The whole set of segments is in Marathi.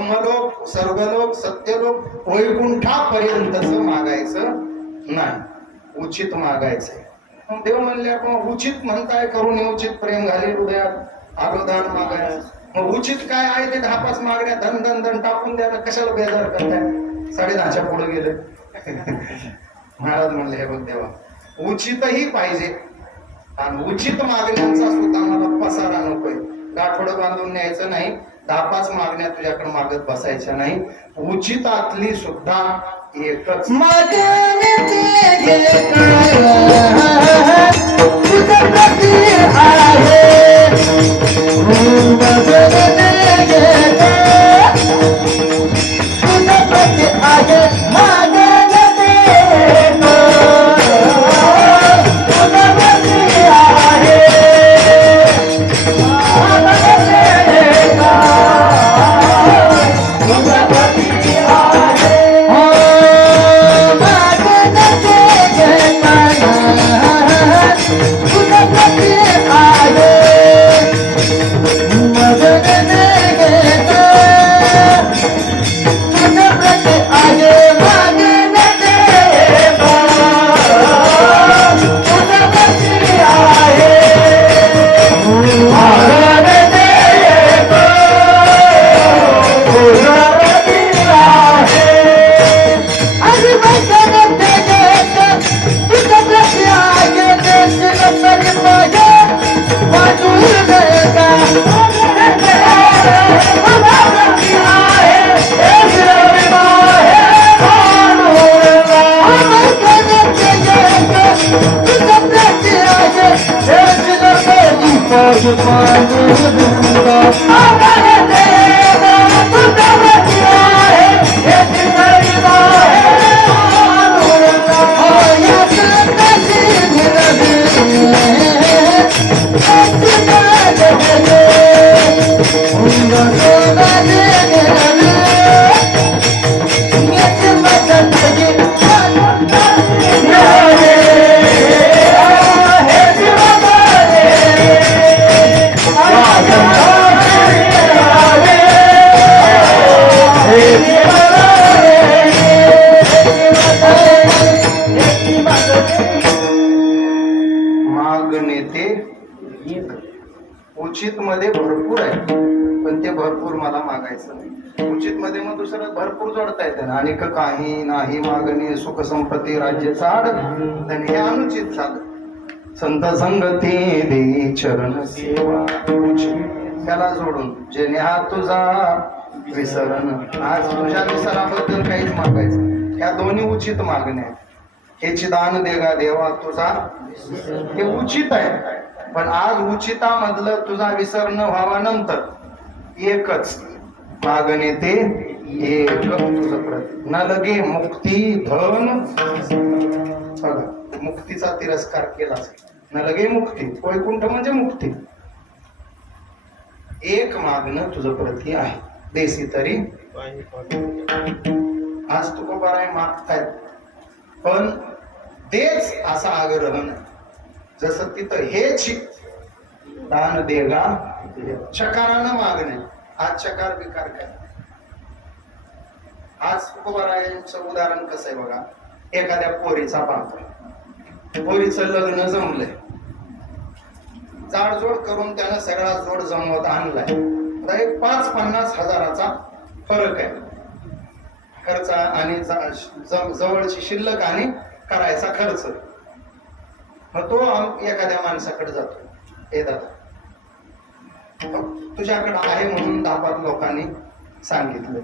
ब्रह्मलोक सर्वलोक सत्यलोक वैकुंठापर्यंतच मागायचं नाही. उचित मागायचं मग देव म्हणले आपण उचित म्हणताय करून उचित प्रेम घाली हृदयात. आलोदान मागायचं. मग उचित काय आहे ते दहा पाच मागण्या धन धन धन टाकून द्या कशाला बेजार करताय? साडे दहाच्या पुढे गेले. महाराज म्हणले हे बघ देवा उचितही पाहिजे. आणि उचित मागण्यांचा सुद्धा मला पसारा नकोय. गाठोडं बांधून न्यायचं नाही. दहा पाच मागण्या तुझ्याकडे मागत बसायच्या नाही. उचितातली सुद्धा एकच. मागणे ते उचित मध्ये भरपूर आहे. पण ते भरपूर मला मागायचं नाही. उचित मध्ये मग दुसरं भरपूर जोडता येतं ना. आणि काही नाही मागणी सुखसंपत्ती राज्य चाड आणि हे अनुचित झालं. संत संगती दे चरण सेवा. त्याला जोडून जेणे हा तुझा विसरण. आज तुझ्या विसराबद्दल काहीच मागायचं ह्या दोन्ही उचित मागण्या आहेत. हेची दान देगा देवा तुझा. हे उचित आहे. पण आज उचितामधलं तुझा विसर न व्हावा नंतर एकच मागणे ते एक. न लगे मुक्ती धन. बघा मुक्तीचा तिरस्कार केला न लगे मुक्ती वैकुंठ म्हणजे मुक्ती. एक मागणं तुझं प्रती आहे. देसी तरी. आज तुकोबाराय मागतायत. पण तेच असा आग्रह नाही जसं तिथं हेच दान देगा चकारानं मागणे. आज चकार विकार काय? आज तुकोबारायांचं उदाहरण कसं आहे बघा? एखाद्या पोरीचा बाप. पोरीचं लग्न जमलंय. जाडजोड करून त्यानं सगळा जोड जमवत आणलाय. एक पाच पन्नास हजाराचा फरक आहे. खर्च आणि जवळची शिल्लक आणि करायचा खर्च. मग तो एखाद्या माणसाकडे जातो. हे दादा. मग तुझ्याकडे आहे म्हणून दहा पाच लोकांनी सांगितलं.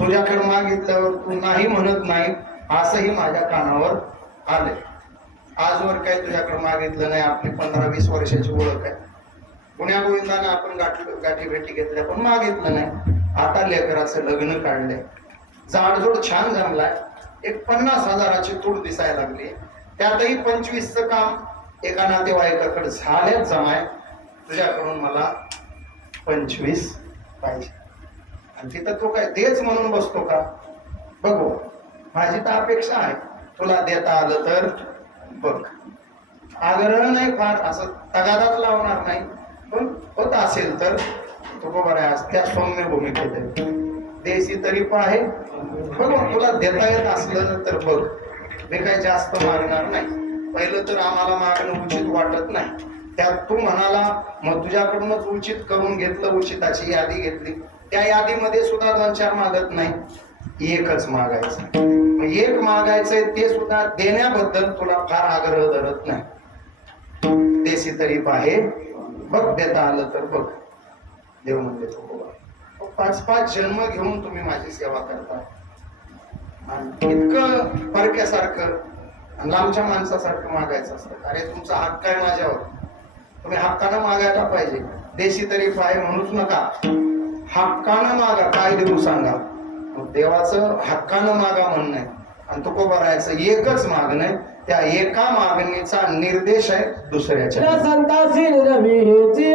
तुझ्याकडे मागितल्यावर तू नाही म्हणत नाही असंही माझ्या कानावर आलंय. आजवर काय तुझ्याकडे मागितलं नाही आपली पंधरा वीस वर्षाची ओळख आहे. पुण्या गोविंदाने आपण गाठी गाठी भेटी घेतल्या पण मागितलं नाही. आता लेकराचं लग्न काढलंय. जाडजोड छान जमलाय. एक पन्नास हजाराची तूड दिसायला लागली. त्यातही पंचवीसचं काम एका नातेवाईकाकडे झाल्याच जमाय. तुझ्याकडून मला पंचवीस पाहिजे. आणि तिथं तो काय देच म्हणून बसतो का? बघू. माझी तर अपेक्षा आहे. तुला देता आलं तर बघ. आग्रह नाही फार असं तगादाच लावणार नाही. पण होत असेल तर तो बरं आहे त्या सौम्य भूमिकेत आहे. देशी तरी पण आहे बघ तुला देता येत असलं तर बघ. मी काही जास्त मागणार नाही. पहिलं तर आम्हाला मागणं उचित वाटत नाही. त्यात तू म्हणाला मग तुझ्याकडूनच उचित करून घेतलं उचिताची यादी घेतली. त्या यादीमध्ये सुद्धा दोन चार मागत नाही. एकच मागायचं. एक मागायचंय ते सुद्धा देण्याबद्दल तुला फार आग्रह धरत नाही. देशी तरी बाहेर बघ देता आलं तर बघ. देव म्हणजे तो पाच पाच जन्म घेऊन तुम्ही माझी सेवा करता. इतकं परक्यासारखं लांबच्या माणसासारखं मागायचं असतं. अरे तुमचा हक्क आहे माझ्यावर. तुम्ही हक्कानं मागायला पाहिजे. देशी तरी पाय म्हणूच नका. हक्कानं मागा काय देऊ सांगा? देवाचं हक्कानं मागा म्हणणं आहे. आणि तो राहायचं. एकच मागणं आहे. त्या एका मागणीचा निर्देश आहे दुसऱ्याच्या. त्या संतासी रवीची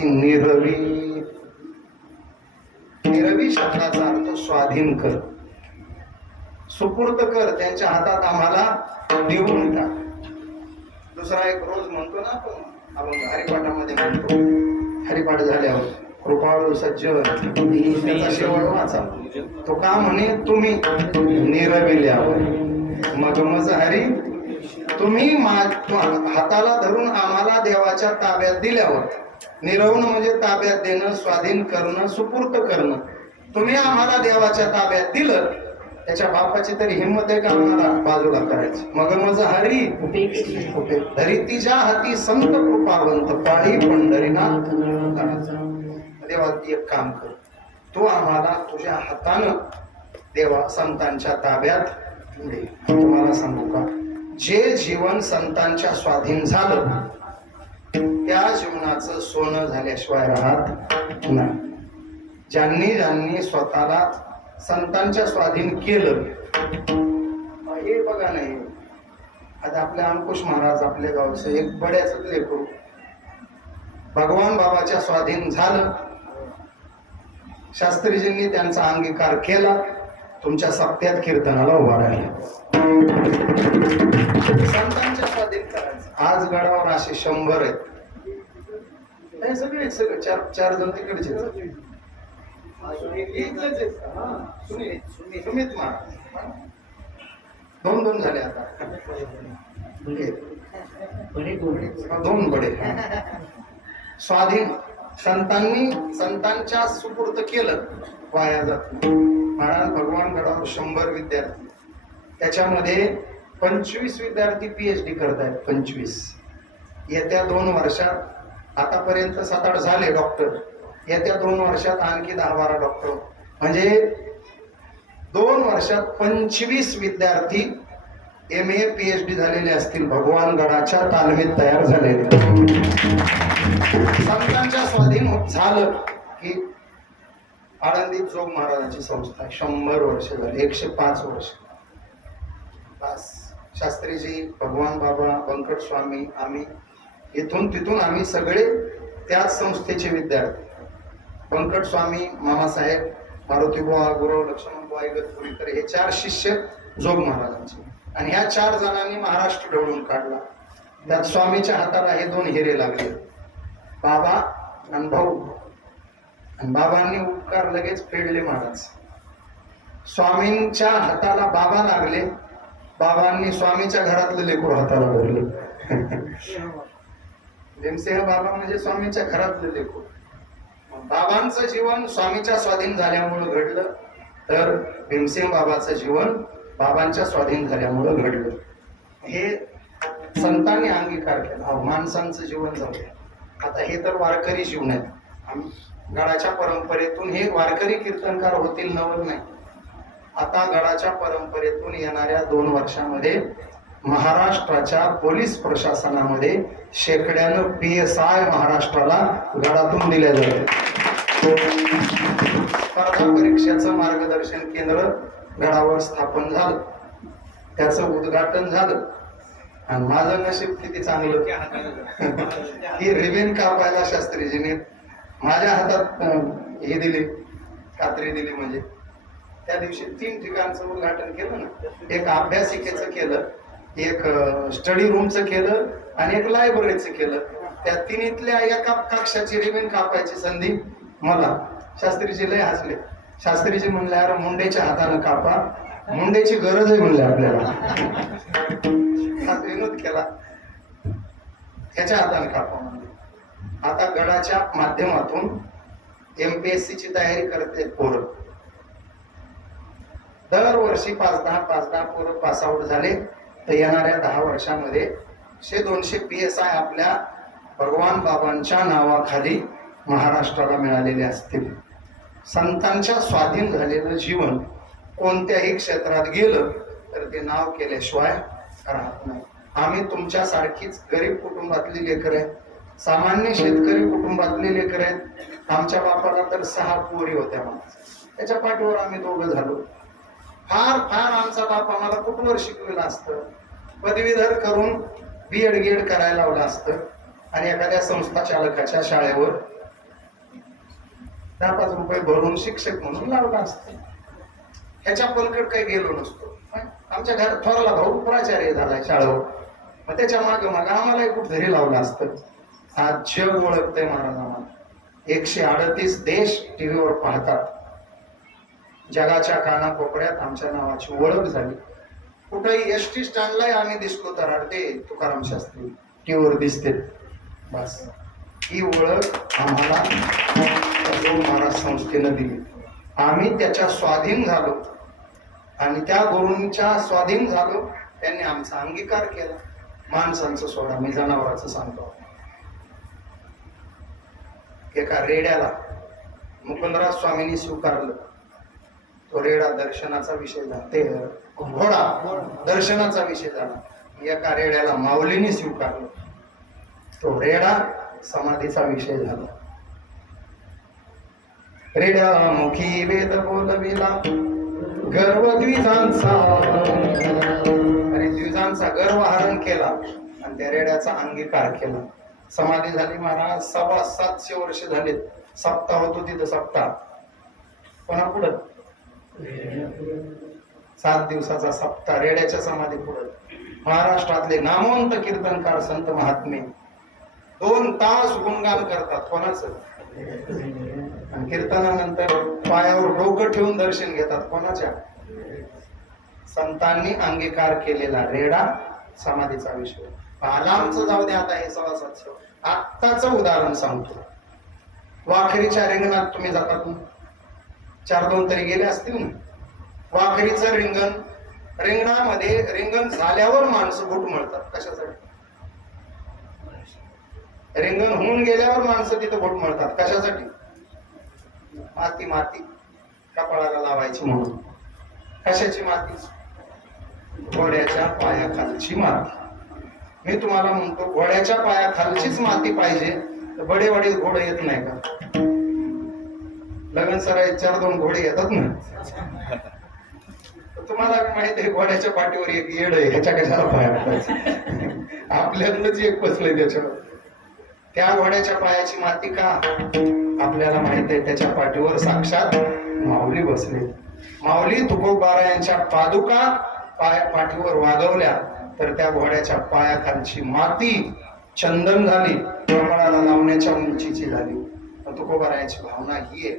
संतासी निरवी निरवी शब्दाचा अर्थ स्वाधीन कर. सुपूर्द कर त्यांच्या हातात आम्हाला देऊन टाक. दुसरा एक रोज म्हणतो ना आपण आपण हरिपाठामध्ये म्हणतो हरिपाठ झाल्यावर कृपाळू सज्जन त्याचा शेवट वाचा. तो का म्हणे? तुम्ही निरविल्यावर. मग मज हरी तुम्ही हाताला धरून आम्हाला देवाच्या ताब्यात दिल्यावर. निरवणं म्हणजे ताब्यात देणं स्वाधीन करणं सुपूर्त करणं. तुम्ही आम्हाला देवाच्या ताब्यात दिलं त्याच्या बापाची तरी हिंमत आहे का आम्हाला बाजूला करायची? मग मज हरी तिच्या हाती संत कृपावंत पाळी पंढरीनाथ देवा एक काम कर. तू आम्हाला तुझ्या हातानं देवा संतांच्या ताब्यात दे. तुम्हाला सांगू का? जे जीवन संतांच्या स्वाधीन झालं सोन्याचं सोनं झाल्याशिवाय राहत नाही. ज्यांनी ज्यांनी स्वतःला संतांच्या स्वाधीन केलं. हे बघा नाही आता आपले अंकुश महाराज आपल्या गावचे एक बड्याच लेकरू. भगवान बाबाच्या स्वाधीन झालं. शास्त्रीजींनी त्यांचा अंगीकार केला. तुमच्या सप्त्यात कीर्तनाला उभा राहिला. संतांच्या स्वाधीन करायचं. आज गडावर असे शंभर आहेत. नाही सगळे सगळे. चार चार जण तिकडचे. इथलेच आहेत. हा, सुनील सुमित महाराज दोन दोन झाले आता. दोन बडे. स्वाधीन. संतांनी संतांच्या सुपूर्त केलं. वाया जात. महाराज भगवान गडावर शंभर विद्यार्थी. त्याच्यामध्ये पंचवीस विद्यार्थी पीएच डी करत आहेत पंचवीस. येत्या दोन वर्षात आतापर्यंत सात आठ झाले डॉक्टर येत्या दोन वर्षात आणखी दहा बारा डॉक्टर म्हणजे दोन वर्षात पंचवीस विद्यार्थी M A P H D झालेले असतील. भगवान गडाच्या तालमीत तयार झालेले. संतांच्या स्वाधीन झालं की आळंदीत जोग महाराजांची संस्था शंभर वर्ष झाली. एकशे पाच वर्ष. शास्त्रीजी भगवान बाबा व्यंकट स्वामी आम्ही इथून तिथून आम्ही सगळे त्याच संस्थेचे विद्यार्थी. व्यंकट स्वामी मामासाहेब मारुती बुवा गुरु लक्ष्मणबुवा इगतपुरीकर हे चार शिष्य जोग महाराजांचे. आणि ह्या चार जणांनी महाराष्ट्र ढवळून काढला. त्यात स्वामीच्या हाताला हे दोन हिरे लागले. बाबा आणि भाऊ. आणि बाबांनी उपकार लगेच फेडले महाराज. स्वामींच्या हाताला बाबा लागले. बाबांनी स्वामीच्या घरातलं लेकरू हाताला भरले भीमसिंह बाबा म्हणजे स्वामींच्या घरातलं लेकरू. बाबांचं जीवन स्वामीच्या स्वाधीन झाल्यामुळं घडलं तर भीमसिंह बाबाचं जीवन बाबांच्या स्वाधीन झाल्यामुळं घडलं. हे संतांनी अंगीकार केला माणसांचं जीवन जाऊ आता हे तर वारकरी जीवन आहे गडाच्या परंपरेतून हे वारकरी कीर्तनकार होतील नवल नाही. आता गडाच्या परंपरेतून येणाऱ्या दोन वर्षामध्ये महाराष्ट्राच्या पोलीस प्रशासनामध्ये शेकड्यानं पी एस आय महाराष्ट्राला गडातून दिल्या जाते स्पर्धा परीक्षेचं मार्गदर्शन केंद्र गडावर स्थापन झालं. त्याचं उद्घाटन झालं. आणि माझं नशीब किती चांगलं. ही रिबीन कापायला शास्त्रीजीने माझ्या हातात हे दिली कात्री दिली म्हणजे. त्या दिवशी तीन ठिकाणचं उद्घाटन केलं ना. एक अभ्यासिकेचं केलं. एक स्टडी रूमचं केलं आणि एक लायब्ररीचं केलं. त्या तिन्हीतल्या एका कक्षाची रिबीन कापायची संधी मला. शास्त्रीजी लय हसले. शास्त्रीजी म्हणले अरे मुंडेच्या हातानं कापा. मुंडेची गरज आहे म्हणले आपल्याला. विनोद केला. ह्याच्या हाताने कापा म्हणजे आता गडाच्या माध्यमातून एमपीएससी ची तयारी करते पोरं. दरवर्षी पाच दहा पाच दहा पोरं पास आउट झाले. येणाऱ्या दहा वर्षामध्ये शे दोनशे पी एस आय आपल्या भगवान बाबांच्या नावाखाली महाराष्ट्राला मिळालेले असतील. संतांच्या स्वाधीन झालेलं जीवन कोणत्याही क्षेत्रात गेलं तर ते नाव केल्याशिवाय राहत नाही. आम्ही तुमच्यासारखीच गरीब कुटुंबातली लेकर आहे सामान्य शेतकरी कुटुंबातली लेकर आहेत. आमच्या बापाला तर सहा पोरी होत्या मग त्याच्या पाठीवर आम्ही दोघं झालो. फार फार आमचा बाप आम्हाला कुठवर शिकलेलं असतं? पदवीधर करून बी एड गेड करायला लावलं असतं. आणि एखाद्या संस्था चालकाच्या शाळेवर दहा पाच रुपये भरून शिक्षक म्हणून लावलं असतं. ह्याच्या पलकड काही गेलो नसतो. आमच्या घरात थोरला भाऊ प्राचार्य झालाय शाळेवर. मग त्याच्या माग माग आम्हालाही कुठेतरी लावलं असतं. आज जग ओळखतंय महाराज आम्हाला एकशे अडतीस देश टीव्हीवर पाहतात. जगाच्या कानाकोपऱ्यात आमच्या नावाची ओळख झाली. कुठेही एस टी स्टँडलाही आम्ही दिसतो तर अडते तुकाराम शास्त्री. टीवर दिसते. बस. ही ओळख आम्हाला महाराज संस्थेनं दिली. आम्ही त्याच्या स्वाधीन झालो. आणि त्या गुरूंच्या स्वाधीन झालो. त्यांनी आमचा अंगीकार केला. माणसांचं सोडा. मी जनावरांचं सांगतो. एका रेड्याला मुकुंदराज स्वामींनी स्वीकारलं. तो रेडा दर्शनाचा विषय झाला. ते घोडा दर्शनाचा विषय झाला. एका रेड्याला माऊलीने स्वीकारलं. तो रेडा समाधीचा विषय झाला. रेडा मुखी वेद बोलविला. गर्व द्विजांचा. आणि द्विजांचा गर्व हरण केला. आणि त्या रेड्याचा अंगीकार केला. समाधी झाली महाराज. सव्वा सातशे वर्ष झाले सप्ताह होतो तिथं सप्ताह. कोणा पुढं सात दिवसाचा सप्ताह रेड्याच्या समाधी पुढे. महाराष्ट्रातले नामवंत कीर्तनकार संत महात्मे. दोन तास गुणगान करतात कोणाचं? कीर्तनानंतर पायावर डोकं ठेवून दर्शन घेतात कोणाच्या? संतांनी अंगीकार केलेला रेडा समाधीचा विषय. आलामचं जाऊ दे आता हे सव्वा सातशे आत्ताच उदाहरण सांगतो. वाखरीच्या रिंगणात तुम्ही जातात ना चार दोन तरी गेले असतील ना वाखरीचं रिंगण. रिंगणामध्ये रिंगण झाल्यावर माणसं बुट मळतात. कशासाठी? रिंगण होऊन गेल्यावर माणसं तिथं बोट मळतात. कशासाठी? माती माती. कपाळाला लावायची म्हणून. कशाची माती? घोड्याच्या पायाखालची माती. मी तुम्हाला म्हणतो घोड्याच्या पायाखालचीच माती पाहिजे. तर बडे बडे घोडे येत नाही का? लग्न सराई चार दोन घोडे येतात ना. तुम्हाला माहीत आहे घोड्याच्या पाठीवर एक येड आहे ह्याच्या कशाला पाया आपल्यातलंच एक बसलंय त्याच्यावर. त्या घोड्याच्या पायाची माती का? आपल्याला माहीत आहे त्याच्या पाठीवर साक्षात माऊली बसले. माऊली तुकोबारा यांच्या पादुका पाय पाठीवर वागवल्या तर त्या घोड्याच्या पायाखालची माती चंदन झाली कमळाला लावण्याच्या उंचीची झाली. तुकोबारायांची भावना ही आहे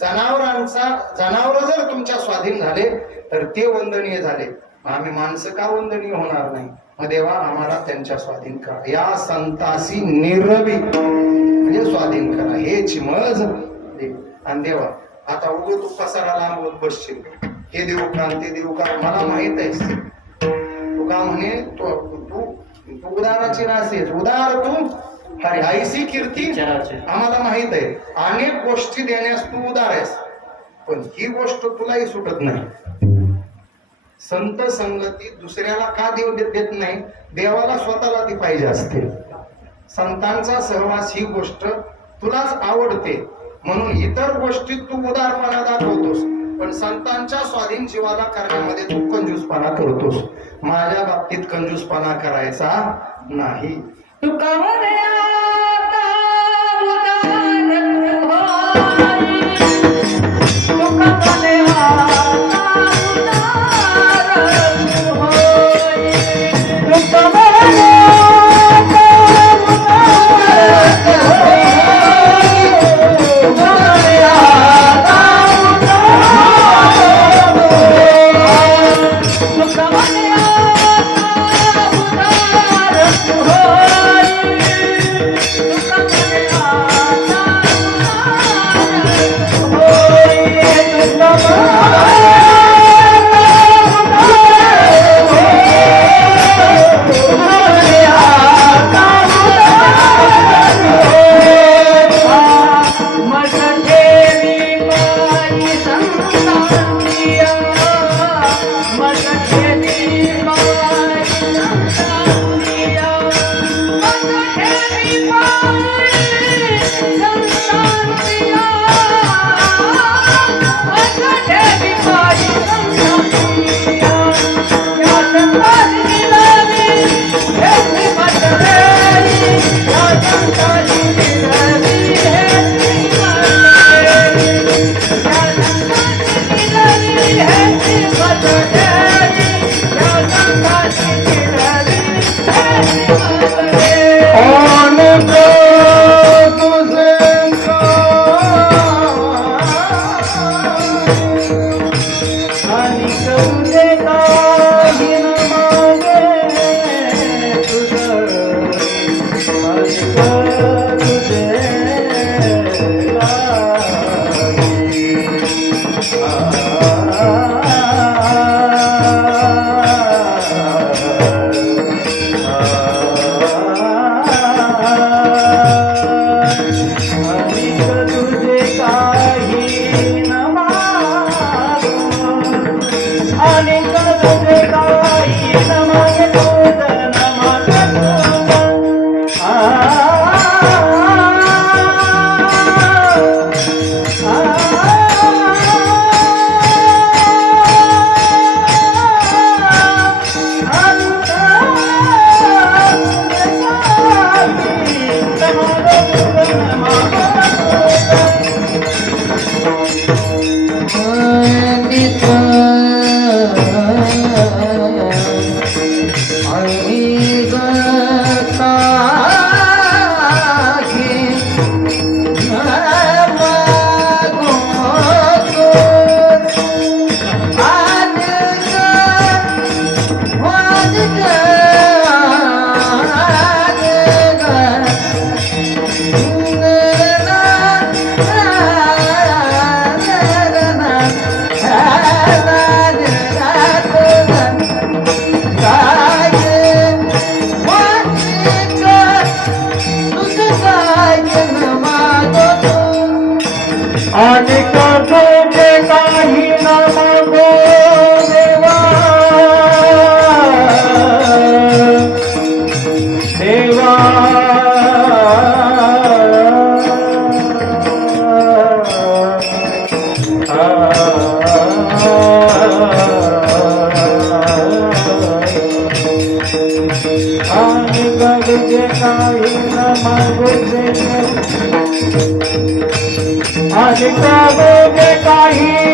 जनावरांचा जनावर जर तुमच्या स्वाधीन झाले तर ते वंदनीय झाले. आम्ही माणसं का वंदनीय होणार नाही? मग देवा आम्हाला त्यांच्या स्वाधीन करा. या संतासी निरवी म्हणजे स्वाधीन करा. हे चिमज आणि देवा आता उगो तू पसारा लांबवत बसशील. हे देऊ का आणि ते देऊ का मला माहीत आहे. तू का म्हणे तू तू उदाराची रासेस उदार तू. आईसी कीर्ती आम्हाला माहीत आहे. अनेक गोष्टी देण्यास तू उदार आहेस पण ही गोष्ट तुलाही सुटत नाही. संत संगती दुसऱ्याला का देव देत देत नाही? देवाला स्वतःला ती पाहिजे असते. संतांचा सहवास ही गोष्ट तुलाच आवडते. म्हणून इतर गोष्टीत तू उदारपणा दाखवतोस पण संतांच्या स्वाधीन जीवाला करण्यामध्ये तू कंजूसपणा करतोस. माझ्या बाबतीत कंजूसपणा करायचा नाही. तुका आणि काही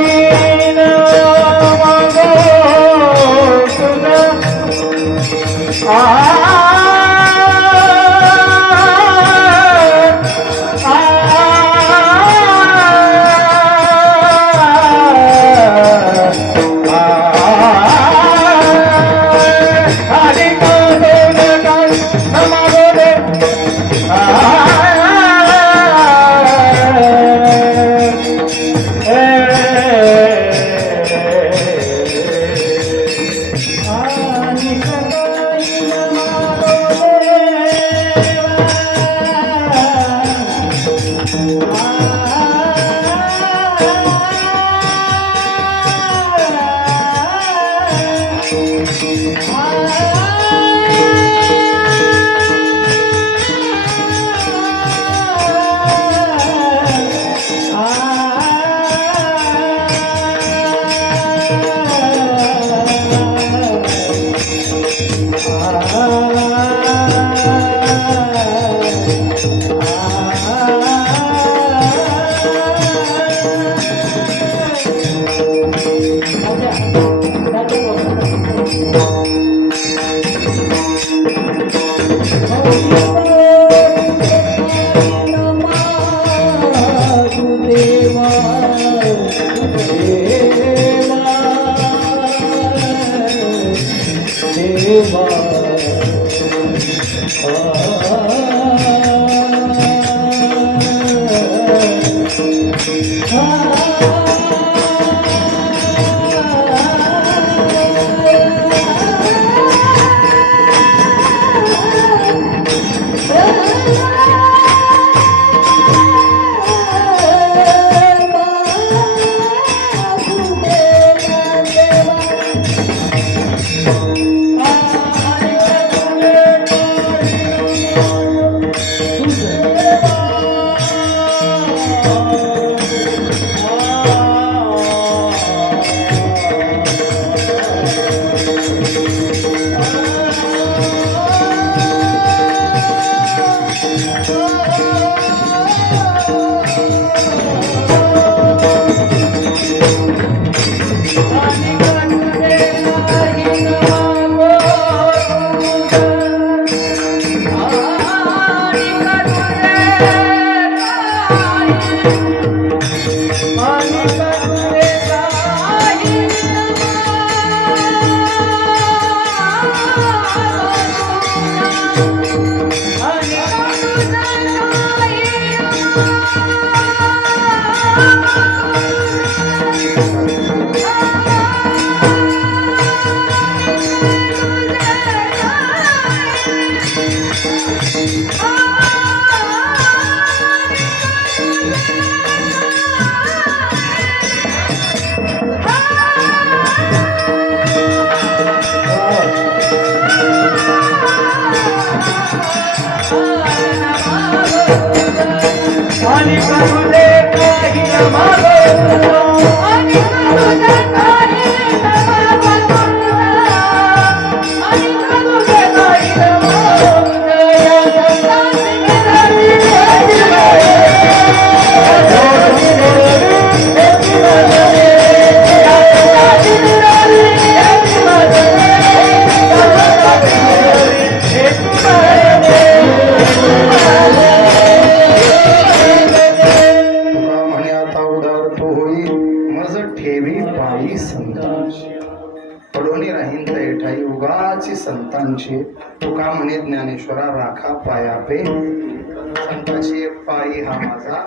माझा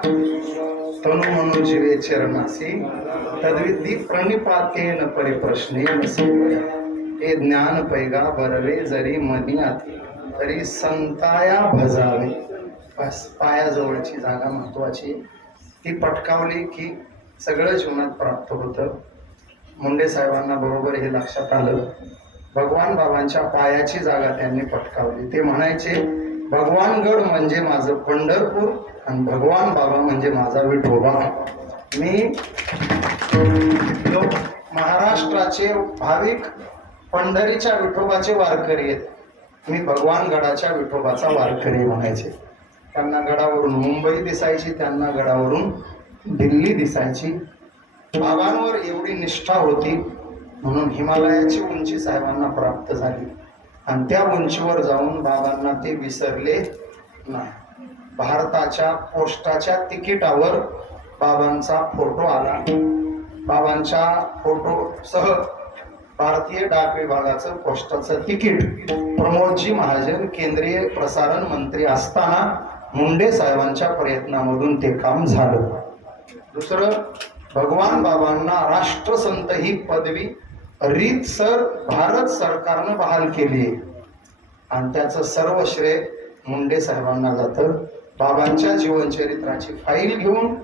तनु मनु जीवे चरणासी तद्विधी प्रणिपातेन परिप्रश्ने हे ज्ञान पैगा बरवे जरी मनी आती। तरी संताया भजावे। बस पायाजवळची जागा महत्वाची ती पटकावली की सगळं जीवनात प्राप्त होतं. मुंडे साहेबांना बरोबर हे लक्षात आलं. भगवान बाबांच्या पायाची जागा त्यांनी पटकावली. ते म्हणायचे भगवानगड म्हणजे माझं पंढरपूर आणि भगवान बाबा म्हणजे माझा विठोबा. मी लोक महाराष्ट्राचे भाविक पंढरीच्या विठोबाचे वारकरी आहेत. मी भगवान गडाच्या विठोबाचा वारकरी म्हणायचे. त्यांना गडावरून मुंबई दिसायची त्यांना गडावरून दिल्ली दिसायची. बाबांवर एवढी निष्ठा होती म्हणून हिमालयाची उंची साहेबांना प्राप्त झाली. आणि त्या उंचीवर जाऊन बाबांना ते विसरले नाही. भारताच्या पोस्टाच्या तिकिटावर बाबांचा फोटो आला. बाबांच्या फोटो सह भारतीय डाक विभागाचं पोस्टाचं तिकीट प्रमोदजी महाजन केंद्रीय प्रसारण मंत्री असताना मुंडे साहेबांच्या प्रयत्नामधून ते काम झालं. दुसरं भगवान बाबांना राष्ट्रसंत ही पदवी रीत सर भारत सरकारनं बहाल केली. आहे आणि त्याचं सर्व श्रेय मुंडे साहेबांना जातं. बाबांच्या जीवनचरित्राची फाईल घेऊन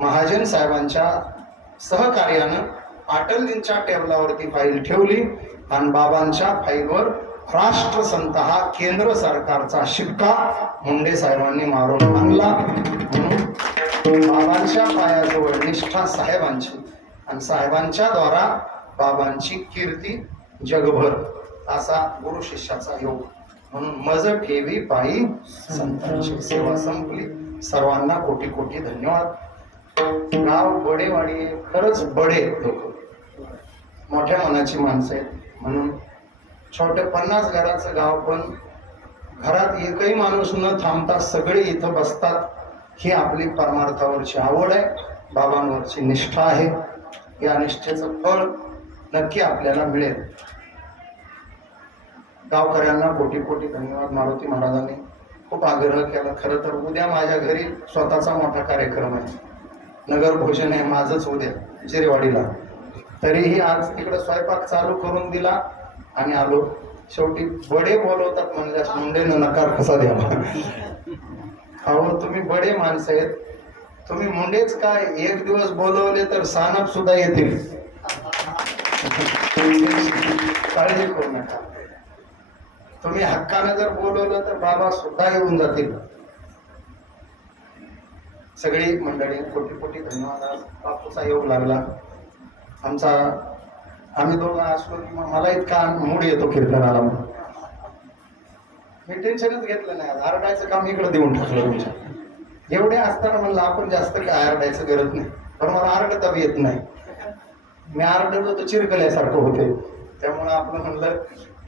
महाजन साहेबांच्या सहकार्यानं अटलजींच्या टेबलावरती फाईल ठेवली. आणि बाबांच्या फाईलवर राष्ट्रसंत हा केंद्र सरकारचा शिक्का मुंडे साहेबांनी मारून आणला. बाबांच्या पायाजवळ निष्ठा साहेबांची. आणि साहेबांच्या द्वारा बाबांची कीर्ती जगभर असा गुरु शिष्याचा योग. म्हणून मज ठेवी पायी संतांची सेवा संपली. सर्वांना कोटी कोटी धन्यवाद. गाव बडेवाडी खरंच बडे लोक. मोठ्या मनाची माणसं आहेत. म्हणून छोटे पन्नास घराचं गाव पण घरात एकही माणूस न थांबता सगळे इथं बसतात ही आपली परमार्थावरची आवड आहे. बाबांवरची निष्ठा आहे. या निष्ठेचं फळ नक्की आपल्याला मिळेल. गावकऱ्यांना कोटी कोटी धन्यवाद. मारुती महाराजांनी खूप आग्रह केला. खरं तर उद्या माझ्या घरी स्वतःचा मोठा कार्यक्रम आहे. नगर भोजन आहे माझंच उद्या जिरेवाडीला. तरीही आज तिकडे स्वयंपाक चालू करून दिला आणि आलो. शेवटी बडे बोलवतात म्हणल्यास मुंडेनं नकार कसा द्यावा? अहो तुम्ही बडे माणसं आहेत. तुम्ही मुंडेच काय? एक दिवस बोलवले तर सानप सुद्धा येतील. काळजी करू नका. तुम्ही हक्कानं जर बोलवलं तर बाबा सुद्धा येऊन जातील. सगळी मंडळी कोटी कोटी धन्यवाद. आज बापूचा येऊ लागला. आमचा आम्ही दोघं असलो की मग मला इतका मूड येतो कीर्तनाला. मग मी टेन्शनच घेतलं नाही. आरडायचं काम इकडे देऊन टाकलं तुमच्या. एवढे असताना म्हणलं आपण जास्त काय आरडायचं गरज नाही. पण मला आरडता येत नाही. मी आरडलो तर चिरकल्यासारखं होते. त्यामुळं आपलं म्हणलं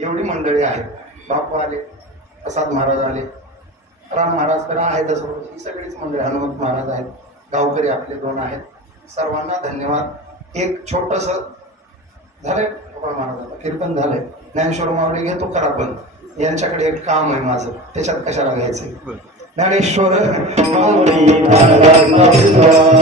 एवढी मंडळी आहेत. बापू आले प्रसाद महाराज आले. राम महाराज तर आहेतच ही सगळीच मंडळी हनुमंत महाराज आहेत गावकरी आपले दोन आहेत. सर्वांना धन्यवाद. एक छोटस झालंय महाराजाला कीर्तन झालंय. ज्ञानेश्वर मावळे घेतो करा पण. यांच्याकडे एक काम आहे माझं. त्याच्यात कशाला घ्यायचं? ज्ञानेश्वर